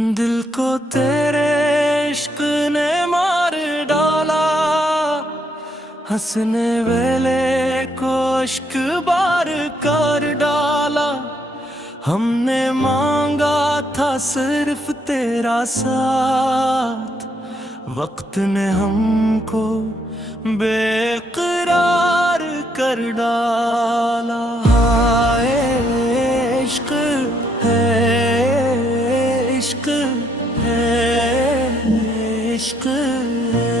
दिल को तेरे इश्क ने मार डाला, हंसने वेले को इश्क बार कर डाला। हमने मांगा था सिर्फ तेरा साथ, वक्त ने हमको बेकरार कर डाला। हाय इश्क है, इश्क है, इश्क है।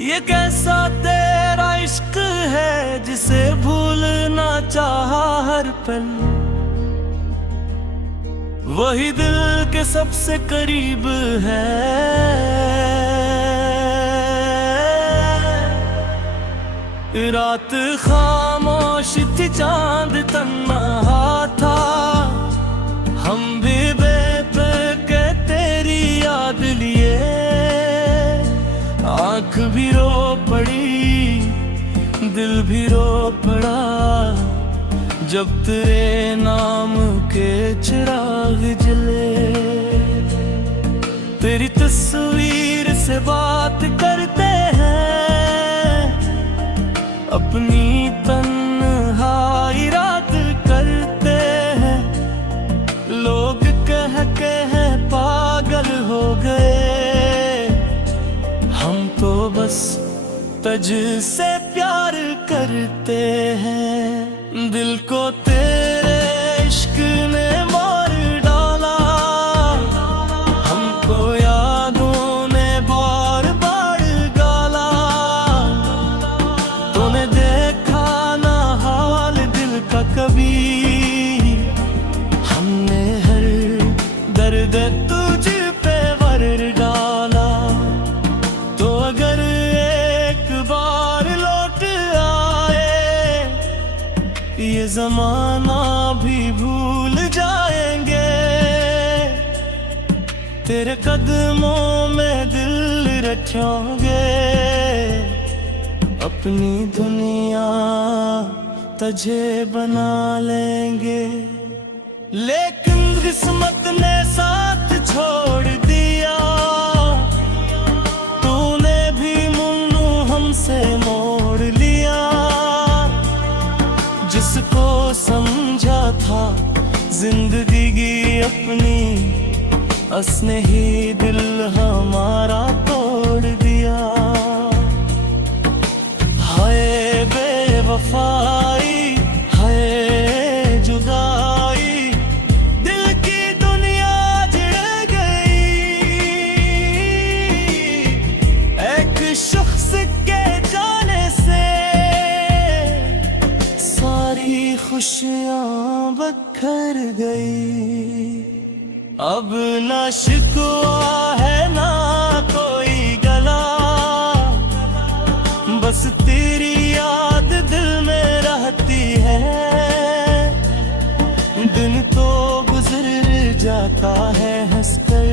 ये कैसा तेरा इश्क है जिसे भूलना चाहा हर पल, वही दिल के सबसे करीब है। रात खामोश थी, चांद तन्हा था, हम भी बेपके तेरी याद लिए। आँख भी रो पड़ी, दिल भी रो पड़ा, जब तेरे नाम के चिराग जले। तेरी तस्वीर से बात करते हैं, अपनी तन्हाई रात करते हैं। लोग कह के हैं पागल हो गए, हम तो बस तुझ से प्यार करते हैं। दिल को तेरे इश्क ने मार डाला, हमको यादों ने बार बार गाला। तूने देखा ना हाल दिल का कभी, हमने हर दर्द तुझ पे वर डाला। तो अगर एक बार लौट आए, ये जमाना भी भूल जाएंगे। तेरे कदमों में दिल रखोगे, अपनी दुनिया तुझे बना लेंगे। लेकिन किस्मत ने साथ छोड़ दिया, तूने भी मुन्नू हमसे मोड़ लिया। जिसको समझा था जिंदगी अपनी, उसने ही दिल हमारा तोड़ दिया। हाय बेवफाई, हाय जुदाई, दिल की दुनिया जड़ गई। एक शख्स के जाने से सारी खुशियां बखर गई। अब ना शिकवा है ना कोई गला, बस तेरी याद दिल में रहती है। दिन तो गुजर जाता है हंसकर,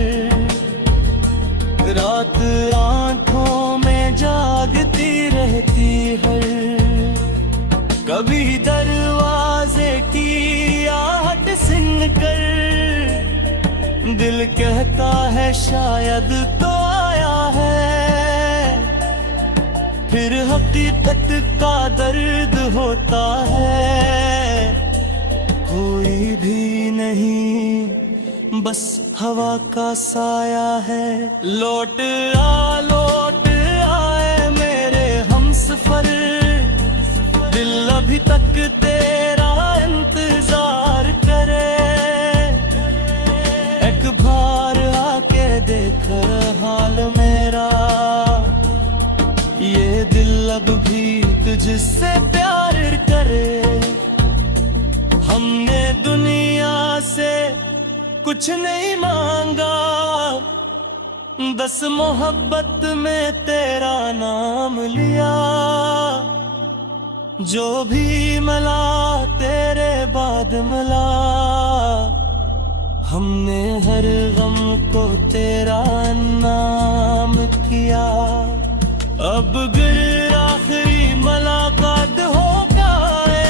रात आंखों में जागती रहती है। कभी दरवाजे की आहट सुन कर दिल कहता है शायद तो आया है। फिर हकीकत का दर्द होता है, कोई भी नहीं बस हवा का साया है। लौट आए मेरे हमसफर, दिल अभी तक तेरा इंतजार करे। एक बार आके देख हाल मेरा, ये दिल अब भी तुझसे प्यार करे। हमने दुनिया से कुछ नहीं मांगा, बस मोहब्बत में तेरा नाम लिया। जो भी मिला तेरे बाद मिला, हमने हर गम को तेरा नाम किया। अब गिर आखिरी मुलाकात हो जाए,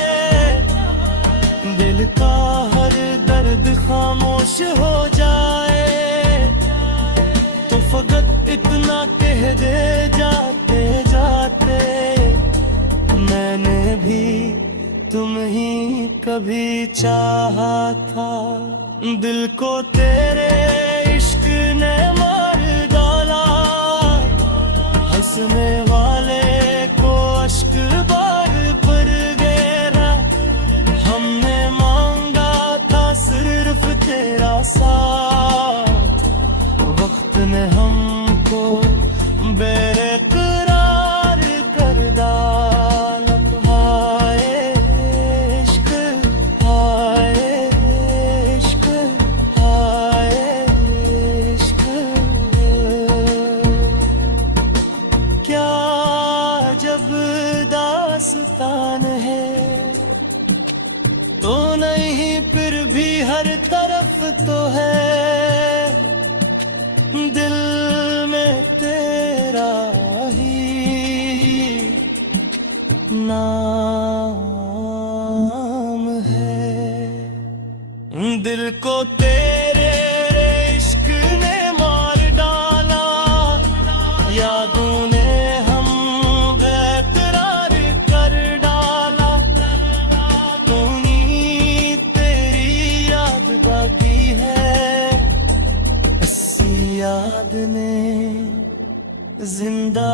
दिल का हर दर्द खामोश हो भी चाहा था। दिल को तेरे इश्क ने मार डाला, हंसने वाले को अश्क बार पर गिरा। हमने मांगा था सिर्फ तेरा साथ, वक्त ने हमको बेकरार कर डाला। हाय इश्क, हाय इश्क, हाय इश्क। क्या जब दास्तान है तो नहीं, फिर भी हर तरफ तो है दिल में तेरा ही नाम है। दिल को तेरे इश्क ने मार डाला, यादों ने हम बेकरार कर डाला। तूनी तेरी याद बाकी है, इसी याद ने जिंदा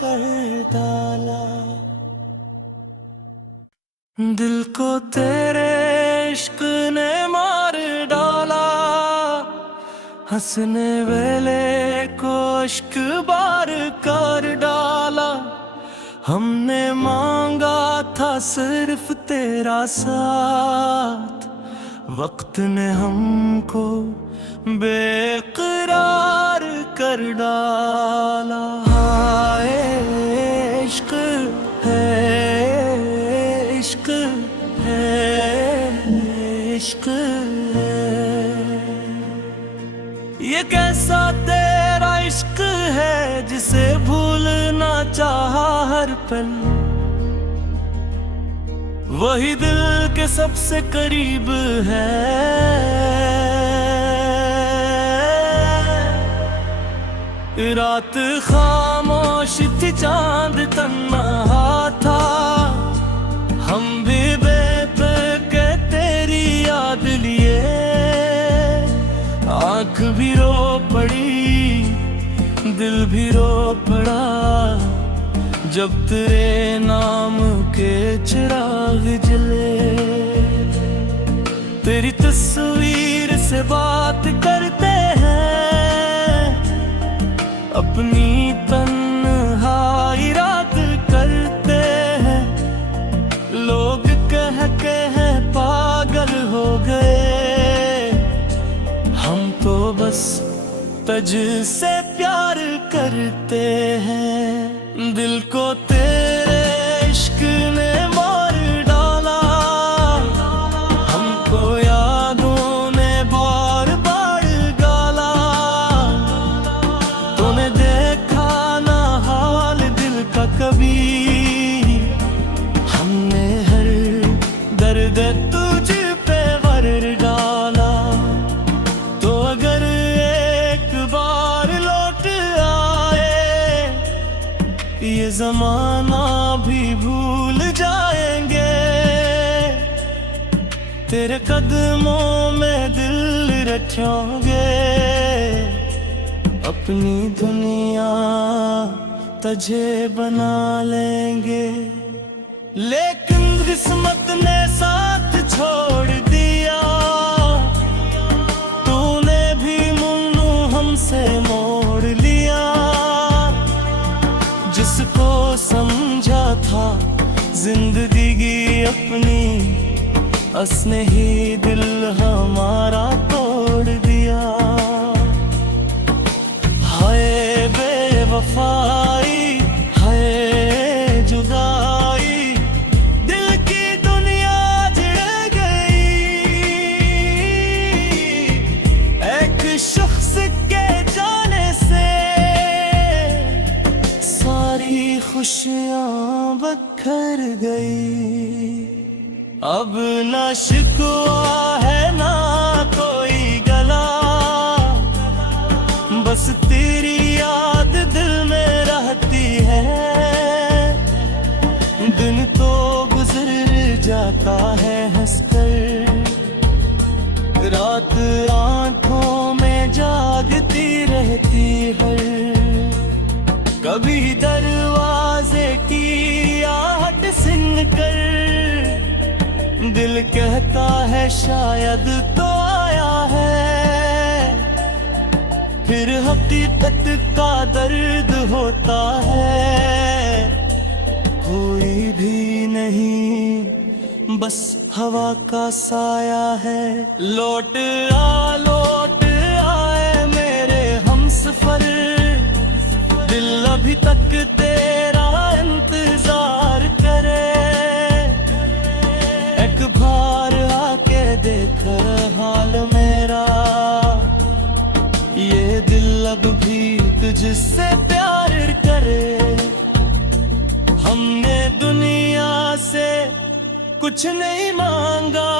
कर डाला। दिल को तेरे इश्क ने मार डाला, हंसने वाले को इश्क बार कर डाला। हमने मांगा था सिर्फ तेरा साथ, वक्त ने हमको बेकरार कर डाला। हाय इश्क है, इश्क है, इश्क है। ये कैसा तेरा इश्क है जिसे भूलना चाहा हर पल, वही दिल के सबसे करीब है। रात खामोश थी, चांद तन्हा था, हम भी बेपके तेरी याद लिए। आँख भी रो पड़ी, दिल भी रो पड़ा, जब तेरे नाम के चिराग जले। तेरी तस्वीर से बात करते हैं, अपनी तन्हाई रात करते हैं। लोग कह के हैं पागल हो गए, हम तो बस तुझ से प्यार करते हैं। दिल को तेरे इश्क ने मार डाला, हमको यादों ने बार बार गाला। तूने देखा ना हाल दिल का कभी, हमने हर दर्द तुझ पे वर डाला। तो अगर एक बार लौट आए, ये जमाना भी भूल जाएंगे। तेरे कदमों में दिल रखोगे, अपनी दुनिया तुझे बना लेंगे। लेकिन किस्मत ने साथ छोड़ दिया, तूने भी मुन्नू हमसे मोड़ लिया। जिसको समझा था जिंदगी अपनी, उसने ही दिल हमारा तोड़ दिया। हाय बेवफाई, हाय जुदाई, दिल की दुनिया जिड़ गई। एक शख्स के जाने से सारी खुशियां बखर गई। अब ना शिकवा है ना कोई गला, बस तेरी याद दिल में रहती है। दिन तो गुजर जा बात आंखों में जागती रहती है। कभी दरवाजे की आहट सुन कर दिल कहता है शायद तो आया है। फिर हकीकत का दर्द होता है, कोई भी नहीं बस हवा का साया है। लौट आए मेरे हमसफर, दिल अभी तक तेरा इंतजार करे। एक बार आके देख हाल मेरा, ये दिल अब भी तुझसे प्यार करे। हमने दुनिया से कुछ नहीं मांगा,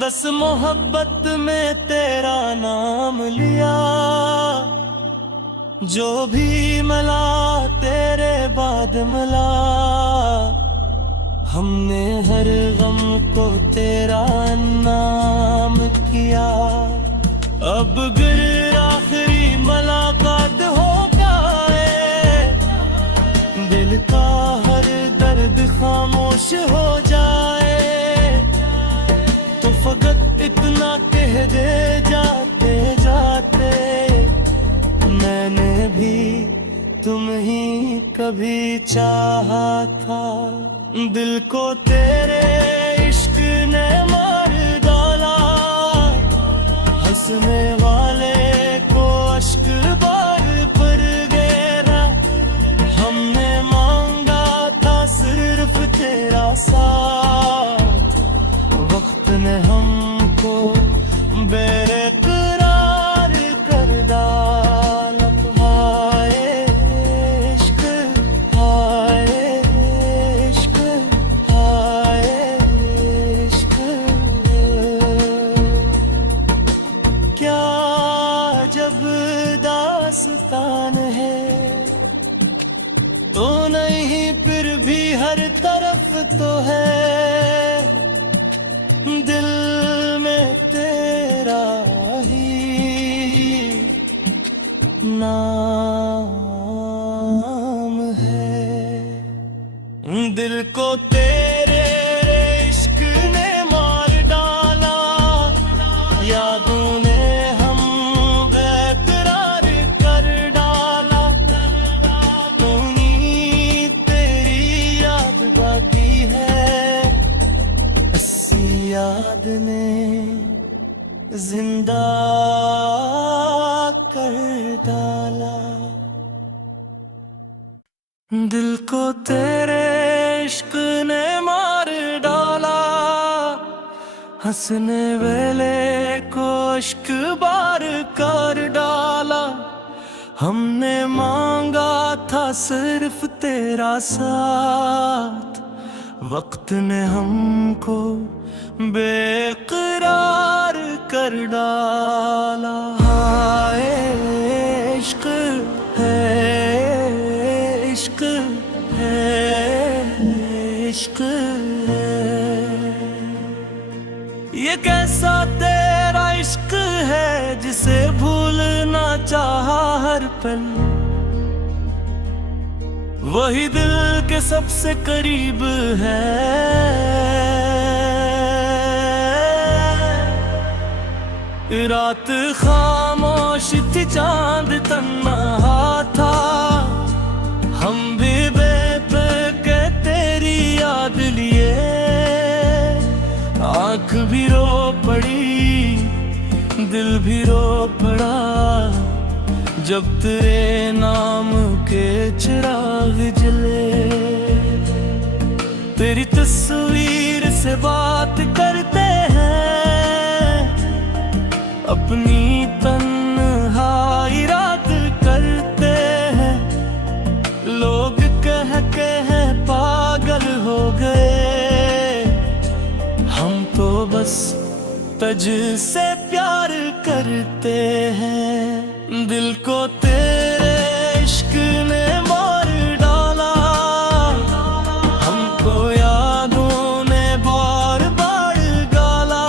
बस मोहब्बत में तेरा नाम लिया। जो भी मिला तेरे बाद मिला, हमने हर गम को तेरा नाम किया। अब गिर आखिरी मुलाकात हो जाए, दिल का हर दर्द खामोश हो जाए। तो फकत इतना कह दे जाते जाते, मैंने भी तुम ही कभी चाहा था। दिल को तेरे इश्क ने मार डाला, हंसने वाले को अश्क बार पर गिरा। हमने मांगा था सिर्फ तेरा साथ, वक्त ने हमको बेकरार कर डाला। हाय इश्क, हाय इश्क, हाय इश्क। क्या जब दास्तान है तो नहीं, फिर भी हर तरफ तो है। दिल में तेरा ही नाम है। दिल को तेरे इश्क ने मार डाला, यादों ने हम बेकरार कर डाला। तेरी याद बाकी है, अस्सी याद ने जिंदा कर डाला। दिल को तेरे इश्क ने मार डाला, हंसने वाले को इश्क बार कर डाला। हमने मांगा था सिर्फ तेरा साथ, वक्त ने हमको बेकरार कर डाला। हाय इश्क है, इश्क है, इश्क है। ये कैसा तेरा इश्क है जिसे भूलना चाहा हर पल। वही दिल के सबसे करीब है। रात खामोश थी, चांद तन्हा था, हम भी बेपैक तेरी याद लिए। आँख भी रो पड़ी, दिल भी रो पड़ा, जब तेरे नाम के चिराग जले। तेरी तस्वीर से बात करते हैं, अपनी तन्हाई रात करते हैं। लोग कह के हैं पागल हो गए, हम तो बस तुझ से प्यार करते हैं। दिल को तेरे इश्क ने मार डाला, हमको यादों ने बार बार गाला।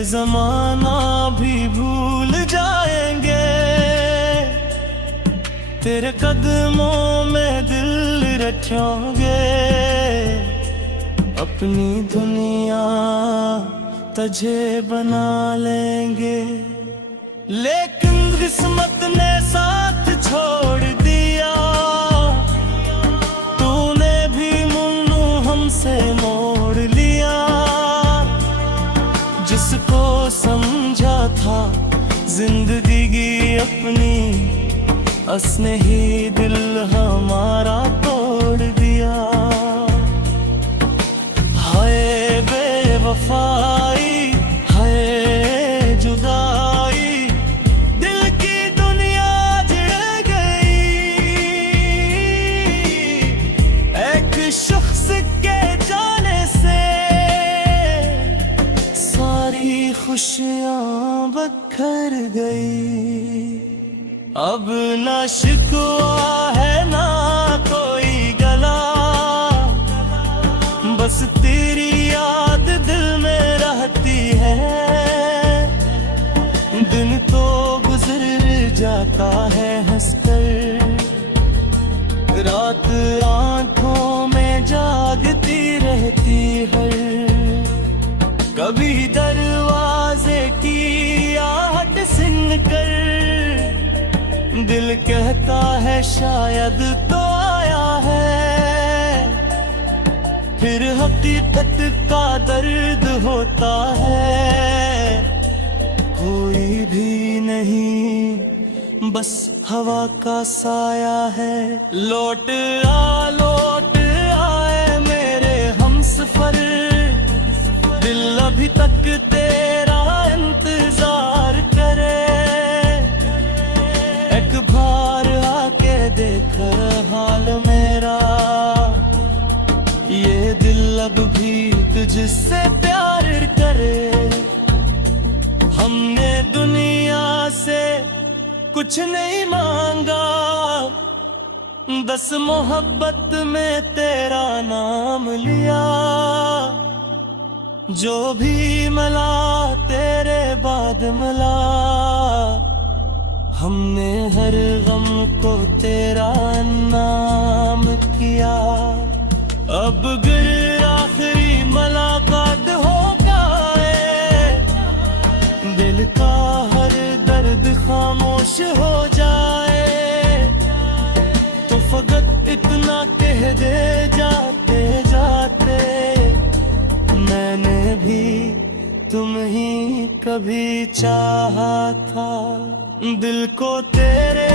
ये जमाना भी भूल जाएंगे, तेरे कदमों में दिल रखोगे, अपनी दुनिया तुझे बना लेंगे। लेकिन किस्मत ने साथ छोड़ दिया, तूने भी मुन्नू हमसे मोड़ लिया। जिसको समझा था जिंदगी अपनी, उसने ही दिल हमारा तोड़ दिया। हाय बेवफाई, हाय जुदाई, दिल की दुनिया जड़ गई। एक शख्स के जाने से सारी खुशियां बखर गई। अब ना शिकवा है ना कोई गला, बस तेरी याद दिल में रहती है। दिन तो गुजर जाता है हंसकर, रात आंखों में जागती रहती है। कभी दरवाजे की आहट सुनकर दिल कहता है शायद तो आया है। फिर हकीकत का दर्द होता है, कोई भी नहीं बस हवा का साया है। लौट आए मेरे हमसफर, दिल अभी तक तेरा इंतजार करे। एक बार आके देख हाल मेरा, ये दिल अब भी तुझसे प्यार करे। हमने दुनिया से कुछ नहीं मांगा, बस मोहब्बत में तेरा नाम लिया। जो भी मिला तेरे बाद मिला, हमने हर गम को तेरा नाम किया। अब गिर आखिरी मुलाकात हो जाए, दिल का हर दर्द खामोश हो जाए, तो फकत इतना कह दे जाते जाते, मैंने भी तुम ही कभी चाहा था। दिल को तेरे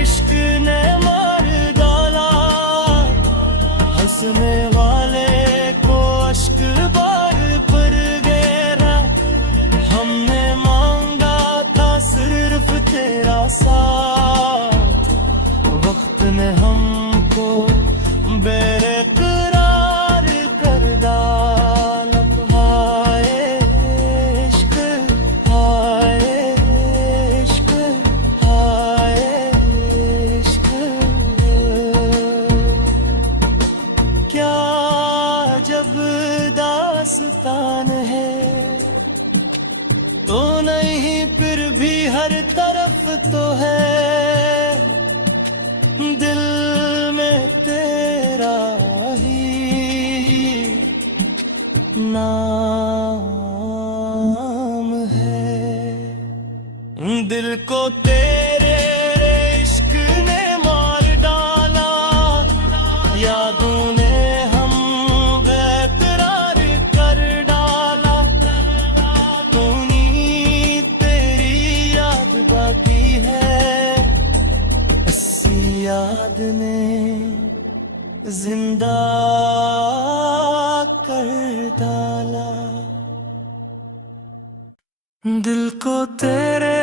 इश्क ने मार डाला, हंसने वाले को अश्क बार पर गिरा। हमने मांगा था सिर्फ तेरा साथ, वक्त ने हमको बेकरार कर डाला। हाय इश्क, हाय इश्क, हाय इश्क। क्या जब दास्तान है तो नहीं, फिर भी हर तरफ तो है। दिल में तेरा ही नाम है। दिल को तेरे इश्क ने मार डाला, यादों ने हम बेकरार कर डाला। तूनी तेरी याद बाकी है, ऐसी याद ने जिंदा कर डाला। दिल को तेरे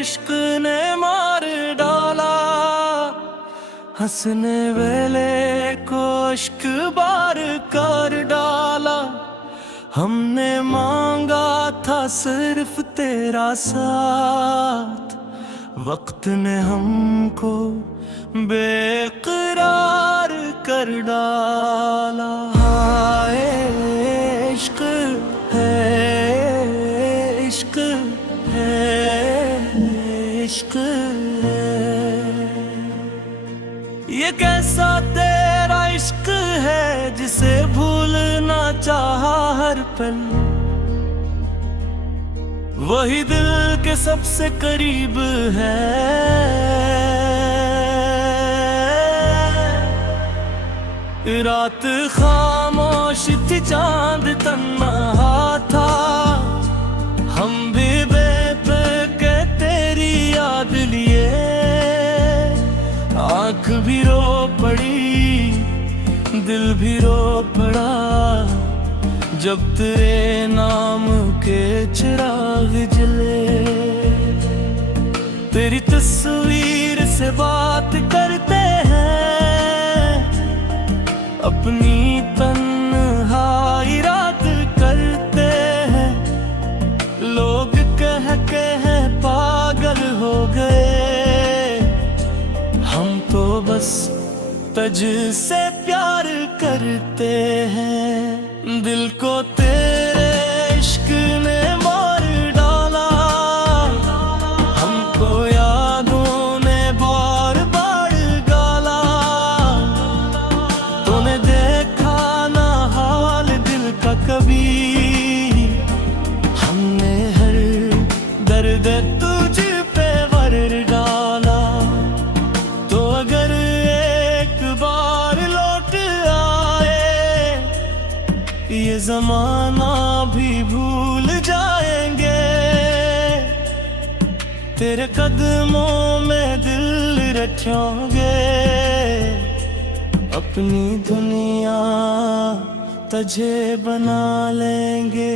इश्क ने मार डाला, हंसने वाले को इश्क बार कर डाला। हमने मांगा था सिर्फ तेरा साथ, वक्त ने हमको बेकरार कर डाला। हाय इश्क है हर पल। वही दिल के सबसे करीब है, रात खामोश थी, चांद तन्हा था, हम भी बेपके तेरी याद लिए। आँख भी रो पड़ी, दिल भी रो पड़ा, जब तेरे नाम के चिराग जले। तेरी तस्वीर से बात करते हैं, अपनी तन्हाई रात करते हैं। लोग कह के हैं पागल हो गए, हम तो बस तुझ से प्यार करते हैं। दिल को तेरे इश्क ने मार डाला, हमको यादों ने बार बार गाला। तूने देखा ना हाल दिल का कभी, हमने हर दर्द तुझ पे वर डाला। तो अगर एक बार लौट आए, ये जमाना भी भूल जाएंगे। तेरे कदमों में दिल रखोगे, अपनी दुनिया तुझे बना लेंगे।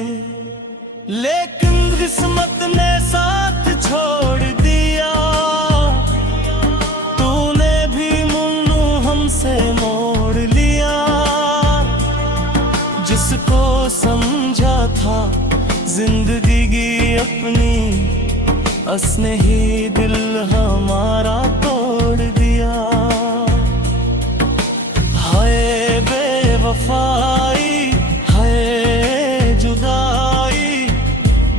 लेकिन किस्मत ने साथ छोड़ दिया, तूने भी मुन्नू हमसे मोड़ लिया। जिसको समझा था जिंदगी अपनी, उसने ही दिल हमारा तोड़ दिया। हाय बेवफाई, हाय जुदाई,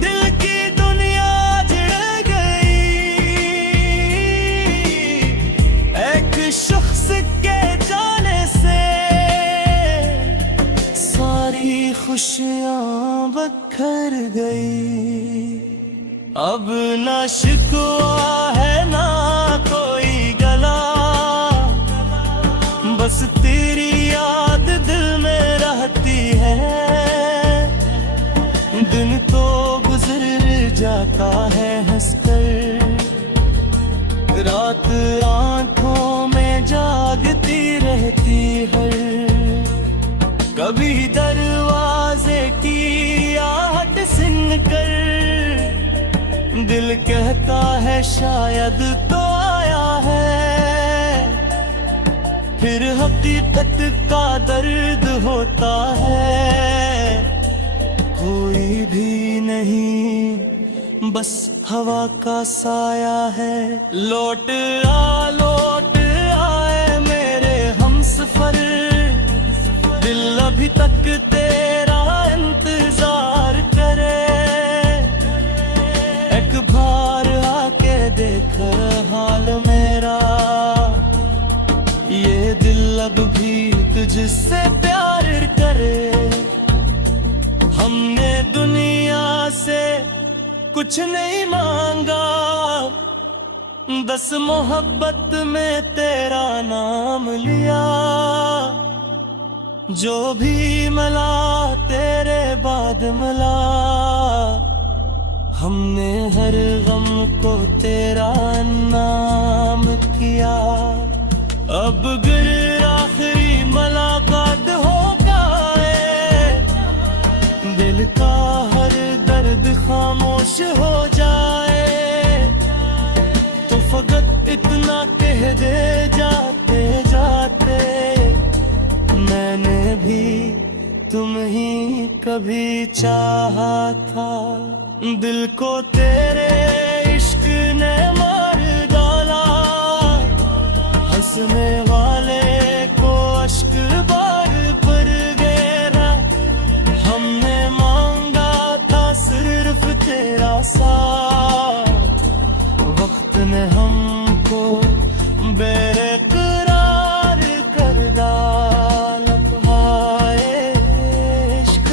दिल की दुनिया जड़ गई। एक शख्स के जाने से सारी खुशियां बखर गई। अब ना शिकवा है ना कोई गला, बस तेरी याद दिल में रहती है। दिन तो गुजर जाता है हंसकर, रात आंखों में जागती रहती है। कभी दरवाजे की आहट सुनकर दिल कहता है शायद तो आया है। फिर हकीकत का दर्द होता है, कोई भी नहीं बस हवा का साया है। लौट आए मेरे हमसफर, दिल अभी तक तेरा इंतजार करे। एक बार आके देख हाल मेरा, ये दिल अब भी तुझसे प्यार करे। हमने दुनिया से कुछ नहीं मांगा, बस मोहब्बत में तेरा नाम लिया। जो भी मिला तेरे बाद मिला, हमने हर गम को तेरा नाम किया। अब गिर आखिरी मुलाकात हो जाए, दिल का हर दर्द खामोश हो जाए। तो फकत इतना कह दे जाते जाते, मैंने भी तुम ही कभी चाहा था। दिल को तेरे इश्क ने मार डाला, हंसने वाले को अश्क बार पर गिरा। हमने मांगा था सिर्फ तेरा साथ, वक्त ने हमको बेकरार कर डाला। हाय इश्क,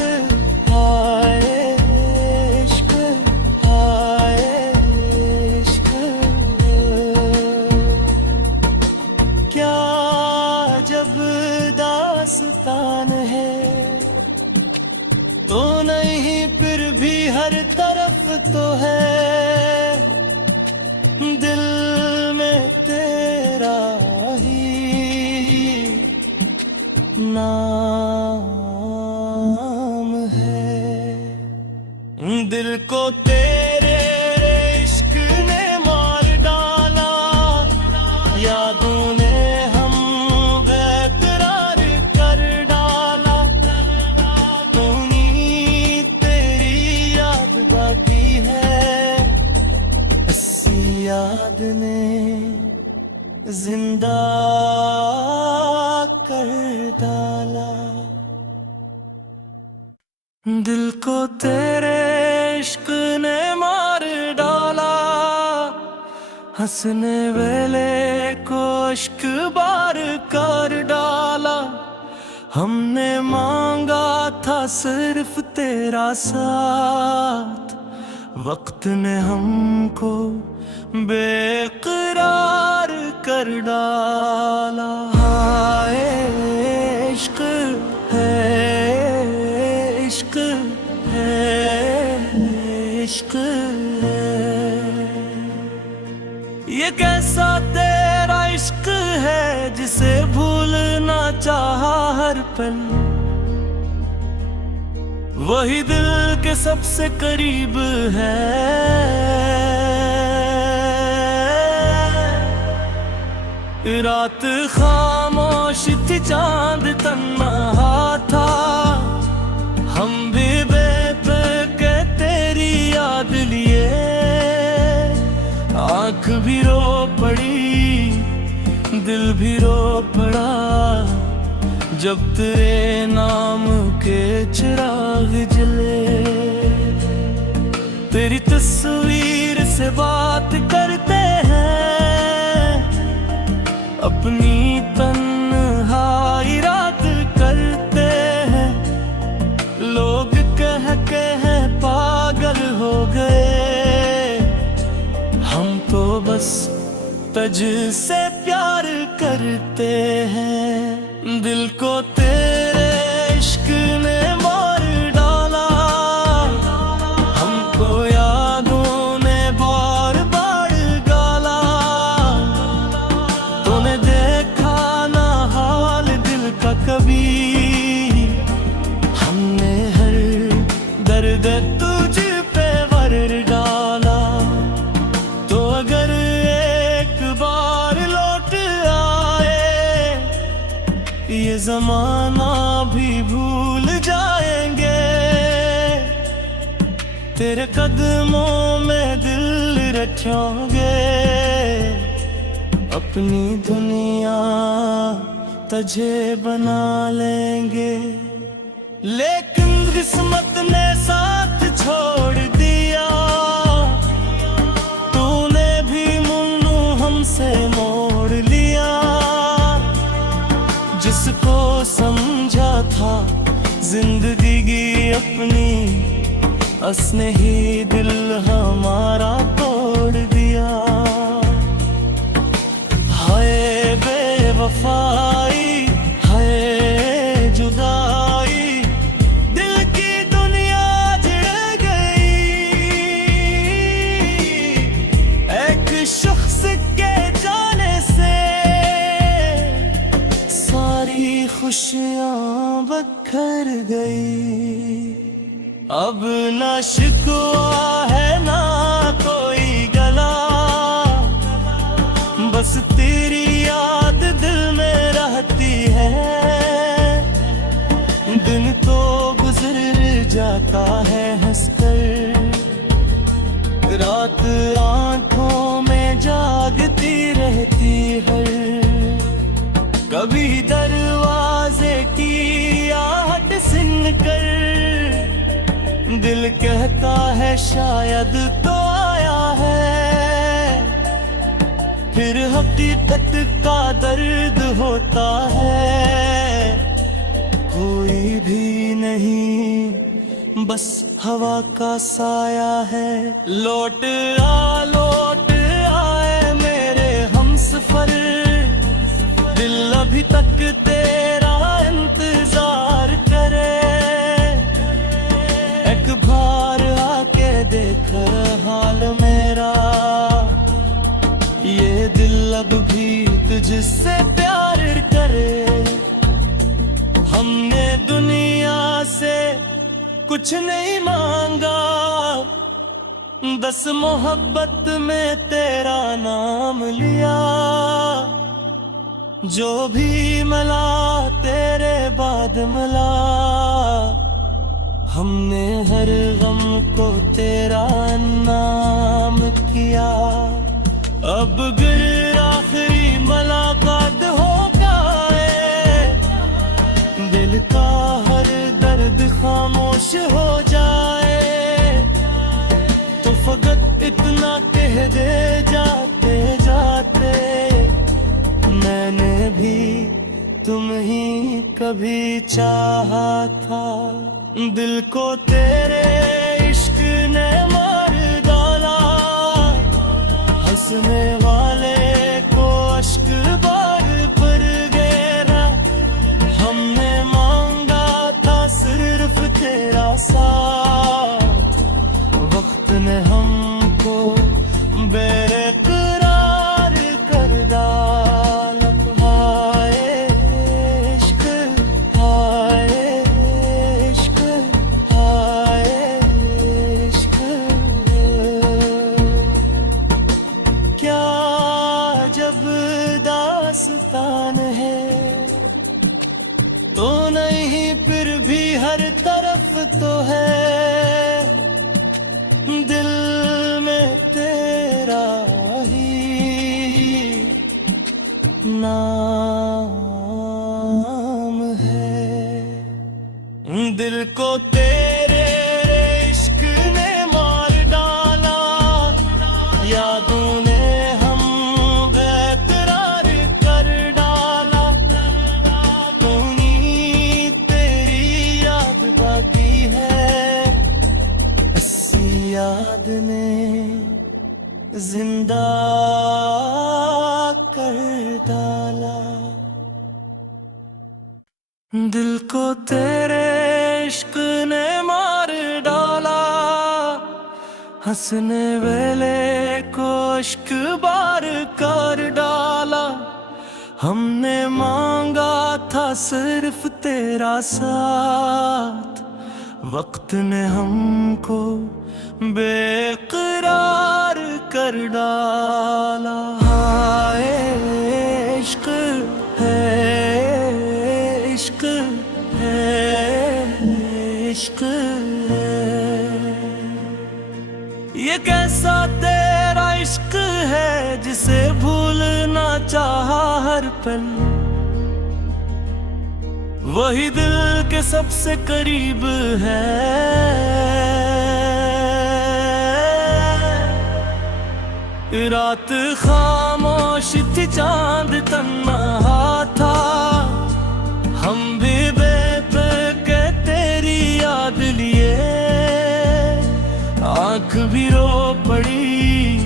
हर तरफ तो है, दिल में तेरा ही नाम है। दिल को तेरे इश्क ने मार डाला, यादों ने हम बेकरार कर डाला। तूनी तेरी याद बाकी है, ऐसी याद ने जिंदा कर डाला। दिल को तेरे इश्क ने मार डाला, हंसने वेले को इश्क बार कर डाला। हमने मांगा था सिर्फ तेरा साथ, वक्त ने हमको बेकरार कर डाला। हाय इश्क है, इश्क है, इश्क है। ये कैसा तेरा इश्क है जिसे भूलना चाहा हर पल, वही दिल के सबसे करीब है। रात खामोश थी, चांद तन्हा था, हम भी बेपके तेरी याद लिए। आँख भी रो पड़ी, दिल भी रो पड़ा, जब तेरे नाम के चिराग जले। तेरी तस्वीर से बात करते हैं, अपनी तन्हाई रात करते हैं। लोग कह पागल हो गए, हम तो बस तुझ से प्यार करते हैं। दिल को तेरे इश्क ने मार डाला, हमको यादों ने बार बार गाला। तूने देखा ना हाल दिल का कभी, हमने हर दर्द तुझ पे वर डाला। तो अगर एक बार लौट आए, ये जमाना भी भूल जाएंगे। तेरे कदमों में दिल रखोगे, अपनी दुनिया तुझे बना लेंगे। लेकिन किस्मत ने साथ छोड़ दिया, तूने भी मुन्नू हमसे मोड़ लिया। जिसको समझा था जिंदगी अपनी, उसने ही दिल हमारा तोड़ दिया। हाय बेवफाई, हाय जुदाई, दिल की दुनिया जड़ गई। एक शख्स के जाने से सारी खुशियां बखर गई। अब ना शिकवा है ना कोई गला, बस तेरी याद दिल में रहती है। दिन तो गुजर जाता है हंसकर, रात आंखों में जागती रहती है। कभी दरवाजे की आहट सुन कर दिल कहता है शायद तो आया है। फिर हकीकत का दर्द होता है, कोई भी नहीं बस हवा का साया है। लौट आए मेरे हमसफर, दिल अभी तक तेरा इंतजार करे। एक बार आके जिससे प्यार करे। हमने दुनिया से कुछ नहीं मांगा, बस मोहब्बत में तेरा नाम लिया। जो भी मिला तेरे बाद मिला, हमने हर गम को तेरा नाम किया। अब गिर आखिरी मुलाकात हो जाए, दिल का हर दर्द खामोश हो जाए, तो फकत इतना कह दे जाते जाते, मैंने भी तुम ही कभी चाहा था। दिल को तेरे इश्क ने मार डाला, हंसने वाले को अश्क बार पर गिरा। हमने मांगा था सिर्फ तेरा साथ, वक्त ने हमको बेकरार कर डाला। हाय इश्क, हाय इश्क, हाय इश्क। क्या जब दास्तान है तो नहीं, फिर भी हर तरफ तो है दिल में तेरा ही नाम है। दिल को तेरे इश्क ने मार डाला, यादों ने हम बेकरार कर डाला। तूनी तेरी याद बाकी है, ऐसी याद ने जिंदा कर डाला। दिल को तेरे इश्क ने मार डाला, हंसने वाले को इश्क बार कर डाला। हमने मांगा था सिर्फ तेरा साथ, वक्त ने हमको बेकरार कर डाला। हाय इश्क है, इश्क है, इश्क है। ये कैसा तेरा इश्क है जिसे भूलना चाहा हर पल, वही दिल के सबसे करीब है। रात खामोश थी, चांद तन्हा था, हम भी बेपके तेरी याद लिए। आँख भी रो पड़ी,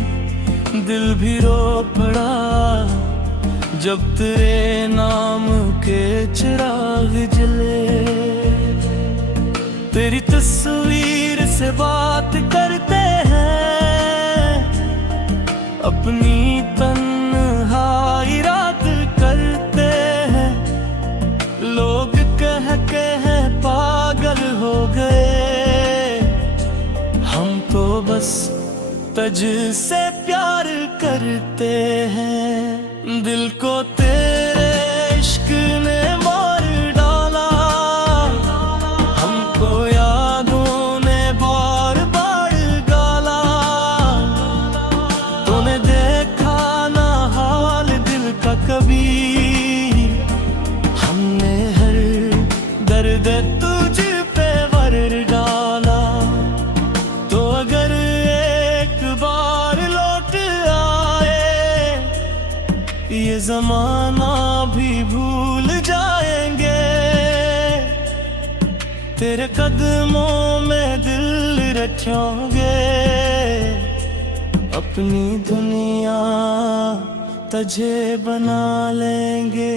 दिल भी रो पड़ा, जब तेरे नाम के चिराग जले। तेरी तस्वीर से बात करते हैं, अपनी तन्हाई रात करते हैं। लोग कह के हैं पागल हो गए, हम तो बस तुझ से प्यार करते हैं। दिल को तेरे इश्क ने मार डाला, हमको यादों ने बार बार गाला। तूने देखा ना हाल दिल का कभी, हमने हर दर्द तुझ पे वर डाला। तो अगर एक बार लौट आए, ये जमाना भी भूल जाएंगे। तेरे कदमों में दिल रखोगे, अपनी दुनिया तुझे बना लेंगे।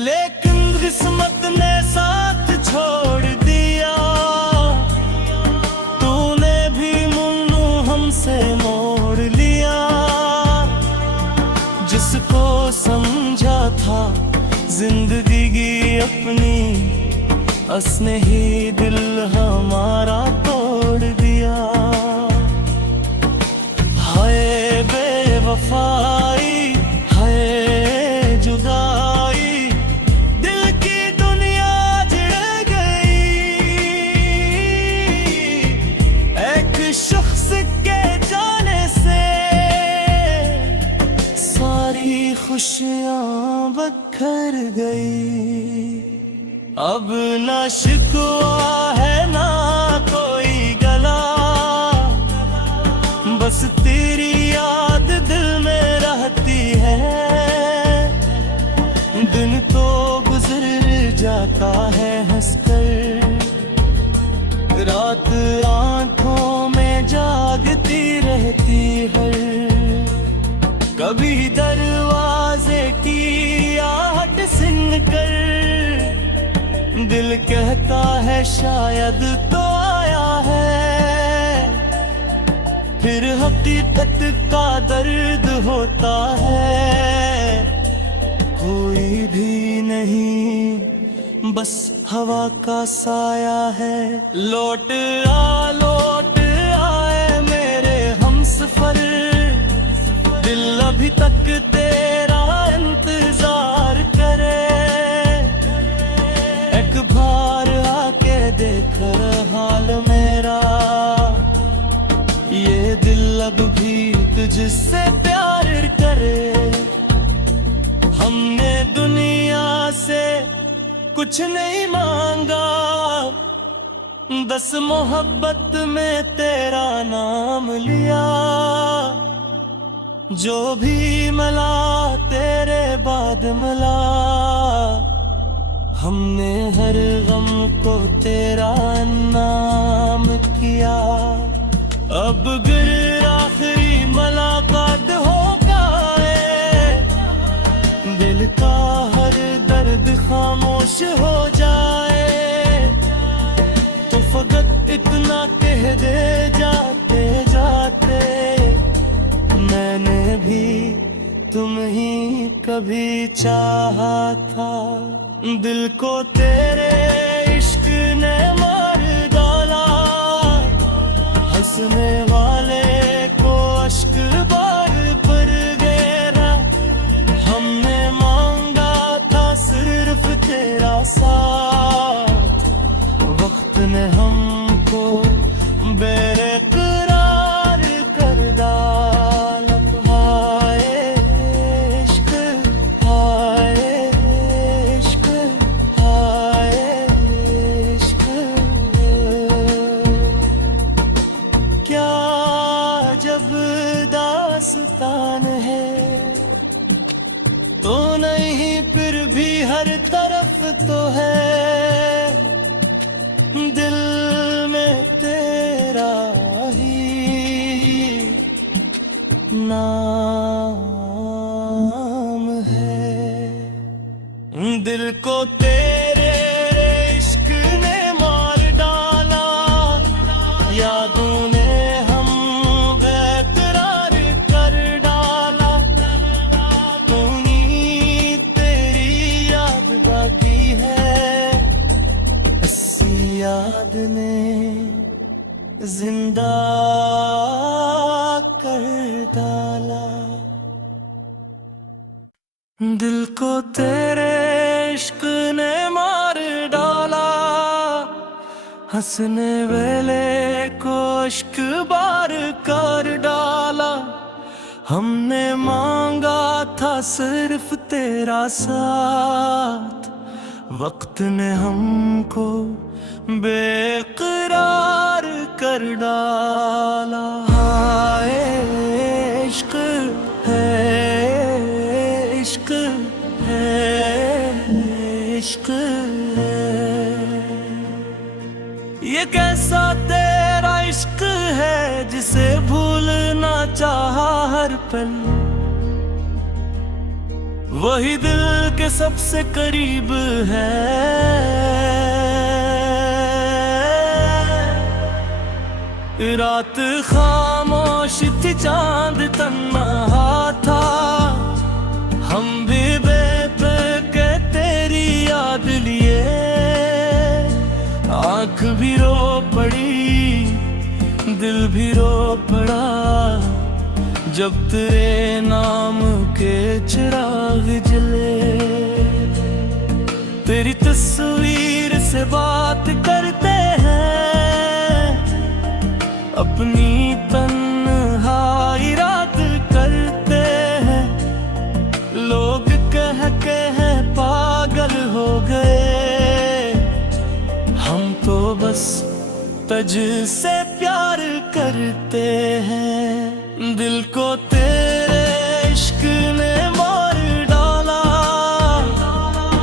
लेकिन किस्मत ने साथ छोड़ दिया, तूने भी मुन्नू हमसे मोड़ लिया। जिसको जिंदगी अपनी उसने ही दिल हमारा तोड़ दिया। हाय बेवफाई, हाय जुदाई, दिल की दुनिया जिड़ गई। एक शख्स के जाने से सारी खुशियां बिखर गई। अब ना शिकवा है ना कोई गला, बस तेरी याद दिल में रहती है। दिन तो गुजर जाता है हंसकर, रात आंखों में जागती रहती है। कभी दरवाजे की आहट सुन कर दिल कहता है शायद तो आया है। फिर हकीकत का दर्द होता है, कोई भी नहीं बस हवा का साया है। लौट आए मेरे हमसफर, दिल अभी तक तेरा इंतजार करे। एक बार आके देख हाल मेरा, ये दिल अब भी तुझसे प्यार करे। हमने दुनिया से कुछ नहीं मांगा, बस मोहब्बत में तेरा नाम लिया। जो भी मिला तेरे बाद मिला, हमने हर गम को तेरा नाम किया। अब गिर आखिरी मुलाकात हो जाए, दिल का हर दर्द खामोश हो जाए। तो फकत इतना कह दे जाते जाते, मैंने भी तुम ही कभी चाहा था। दिल को तेरे इश्क ने मार डाला, हंसने वाले को अश्क बार पर गिरा। हमने मांगा था सिर्फ तेरा साथ, वक्त ने हमको बेकरार कर डाला। हाय इश्क, हाय इश्क, हाय इश्क। क्या जब दास्तान है तो नहीं, फिर भी हर तरफ तो है। दिल में तेरा ही नाम है। दिल को तेरे इश्क ने मार डाला, यादों ने हम बेकरार कर डाला। तेरी याद बाकी है, अस्सी याद ने जिंदा कर डाला। दिल को तेरे इश्क ने मार डाला, हंसने वाले को इश्क बार कर डाला। हमने मांगा था सिर्फ तेरा साथ, वक्त ने हमको बेकरार कर डाला। हाय इश्क है, इश्क है, इश्क है। ये कैसा तेरा इश्क है जिसे भूलना चाहा हर पल। वही दिल के सबसे करीब है, रात खामोश थी चांद तन्हा था। हम भी बेपे कहते आंख भी रो पड़ी, दिल भी रो पड़ा, जब तेरे नाम के चिराग जले। तेरी तस्वीर से बात करते हैं, अपनी तन्हाई रात करते हैं। लोग कह के हैं पागल हो गए, हम तो बस तुझ से प्यार करते हैं। दिल को तेरे इश्क ने मार डाला,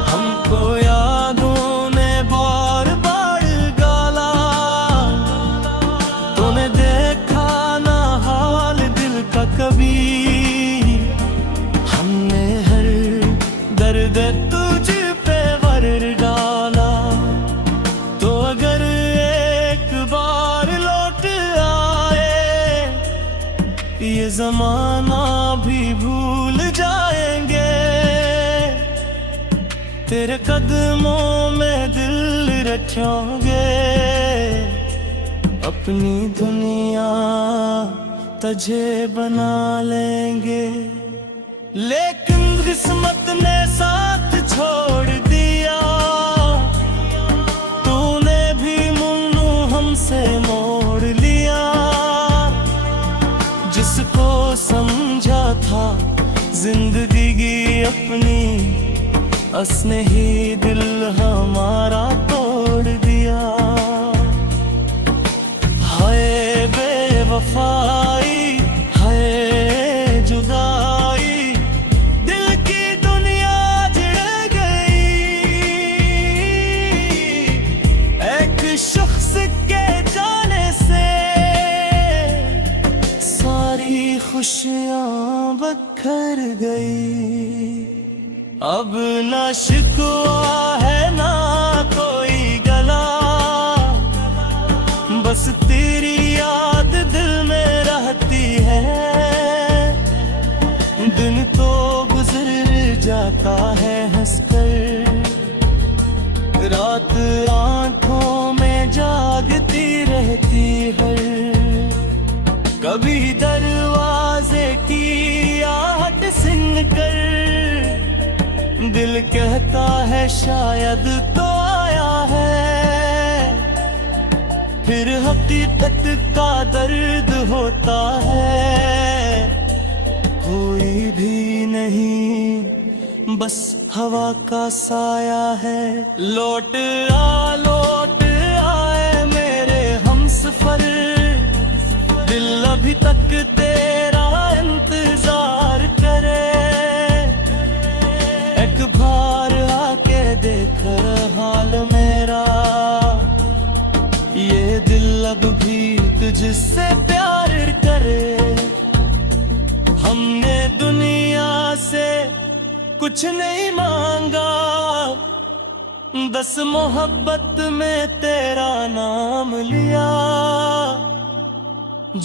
हमको यादों ने बार बार गाला। तूने देखा ना हाल दिल का कभी, हमने हर दर्द तुझ पे वर डाला। तो अगर एक बार लौट आए, ये जमाना भी भूल जाएंगे। तेरे कदमों में दिल रखोगे, अपनी दुनिया तुझे बना लेंगे। लेकिन किस्मत ने साथ छोड़ दिया, तूने भी मुन्नू हमसे मोड़ लिया। जिसको समझा था जिंदगी अपनी, उसने ही दिल हमारा तोड़ दिया। हाय बेवफाई, हाय जुदाई, दिल की दुनिया जड़ गई। एक शख्स के जाने से सारी खुशियां बखर गई। अब ना शिकवा है ना कोई गला, बस तेरी याद दिल में रहती है। दिन तो गुजर जाता है हंसकर, रात आंखों में जागती रहती है। कभी दरवाजे की आहट सुन कर दिल कहता है शायद तो आया है। फिर हकीकत का दर्द होता है, कोई भी नहीं बस हवा का साया है। लौट आए मेरे हमसफर, दिल अभी तक तेरा इंतजार करे। एक बार आके देख हाल मेरा, ये दिल अब भी तुझसे प्यार करे। हमने दुनिया से कुछ नहीं मांगा, बस मोहब्बत में तेरा नाम लिया।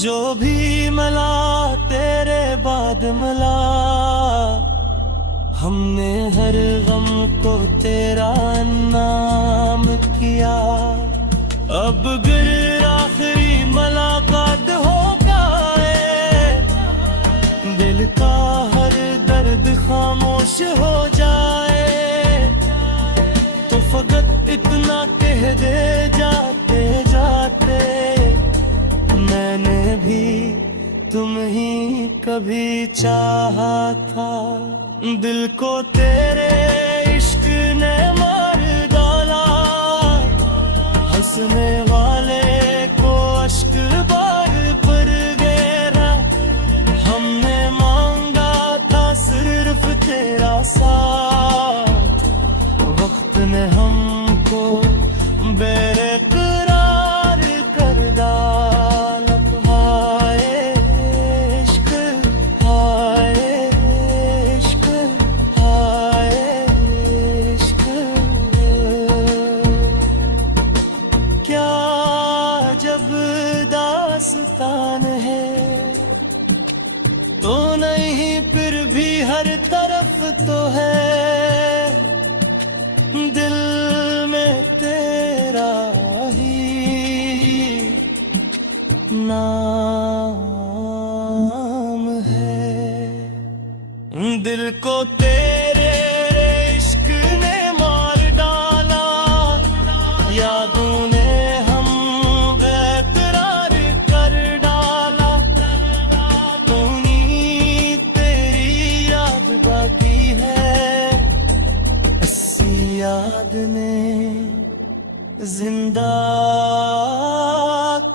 जो भी मिला तेरे बाद मिला, हमने हर गम को तेरा नाम किया। अब गिर आखिरी मुलाकात हो जाए, दिल का हर दर्द खामोश हो जाए। तो फकत इतना कह दे जाते जाते, मैंने भी तुम ही कभी चाहा था। दिल को तेरे इश्क ने मार डाला, हंसने वाले को अश्क बार पर गिरा। हमने मांगा था सिर्फ तेरा साथ, वक्त ने हमको बेकरार कर डाला। हाय इश्क, हाय इश्क, हाय इश्क। क्या जब दास्तान है तो नहीं, फिर भी हर तरफ तो है। दिल में तेरा ही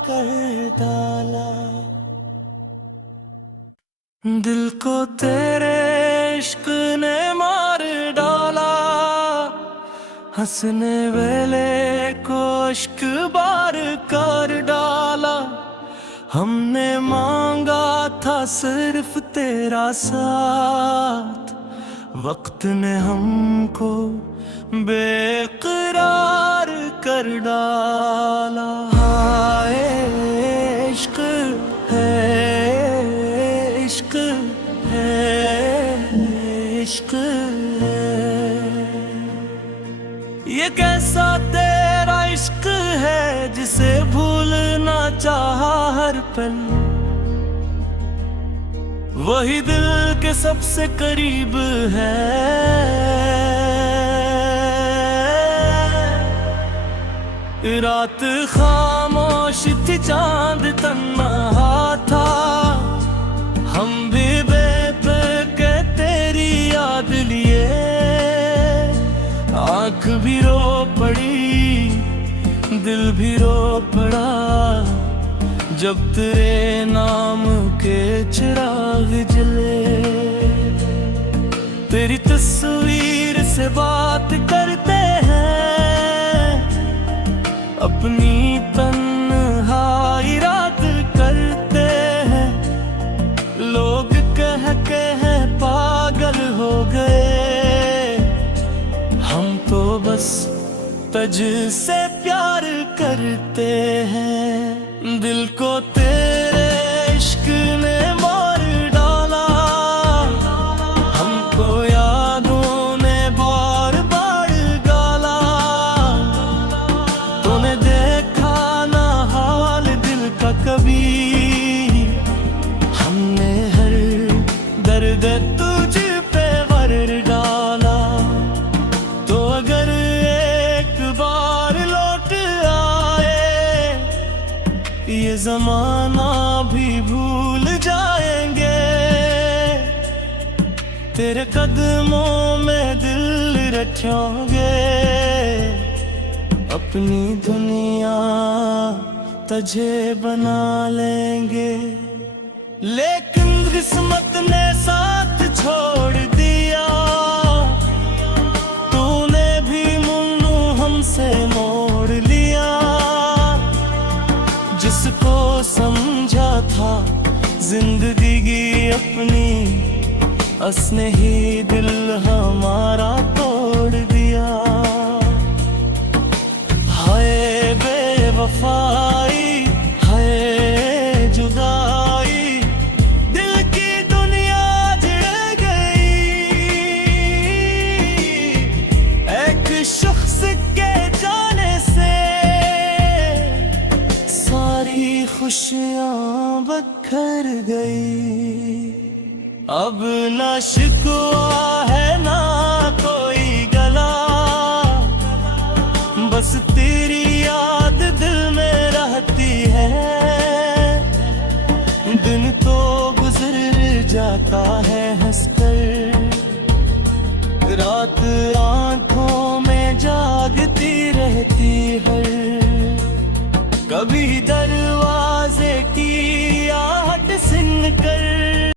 कर डाला। दिल को तेरे इश्क ने मार डाला, हंसने वेले को इश्क बार कर डाला। हमने मांगा था सिर्फ तेरा साथ, वक्त ने हमको बेकरार कर डाला। हाय इश्क है, इश्क है, इश्क है। ये कैसा तेरा इश्क है जिसे भूलना चाहा हर पल, वही दिल के सबसे करीब है। रात खामोश थी, चांद तन्हा था, हम भी बेपे के तेरी याद लिए। आँख भी रो पड़ी, दिल भी रो पड़ा, जब तेरे नाम के चिराग जले। तेरी तस्वीर से बात करते हैं, अपनी तन्हाई रात करते हैं। लोग कह के हैं पागल हो गए, हम तो बस तुझ से प्यार करते हैं। दिल को तेरे इश्क ने मार डाला, हमको यादों ने बार बार गाला। तूने देखा ना हाल दिल का कभी, हमने हर दर्द तुझ पे भर डाला। तो अगर एक बार लौट आए, ये जमाना भी भूल जाएंगे। तेरे कदमों में दिल रखोगे, अपनी दुनिया तुझे बना लेंगे। लेकिन किस्मत ने साथ छोड़ दिया, तूने भी मुन्नू हमसे मोड़ लिया। जिसको समझा था जिंदगी अपनी, उसने ही दिल हमारा तोड़ दिया। हाय बेवफाई, हाय जुदाई, दिल की दुनिया जड़ गई। एक शख्स के जाने से सारी खुशियां बखर गई। अब ना शिकवा है ना कोई गला, बस तेरी याद दिल में रहती है। दिन तो गुजर जाता है,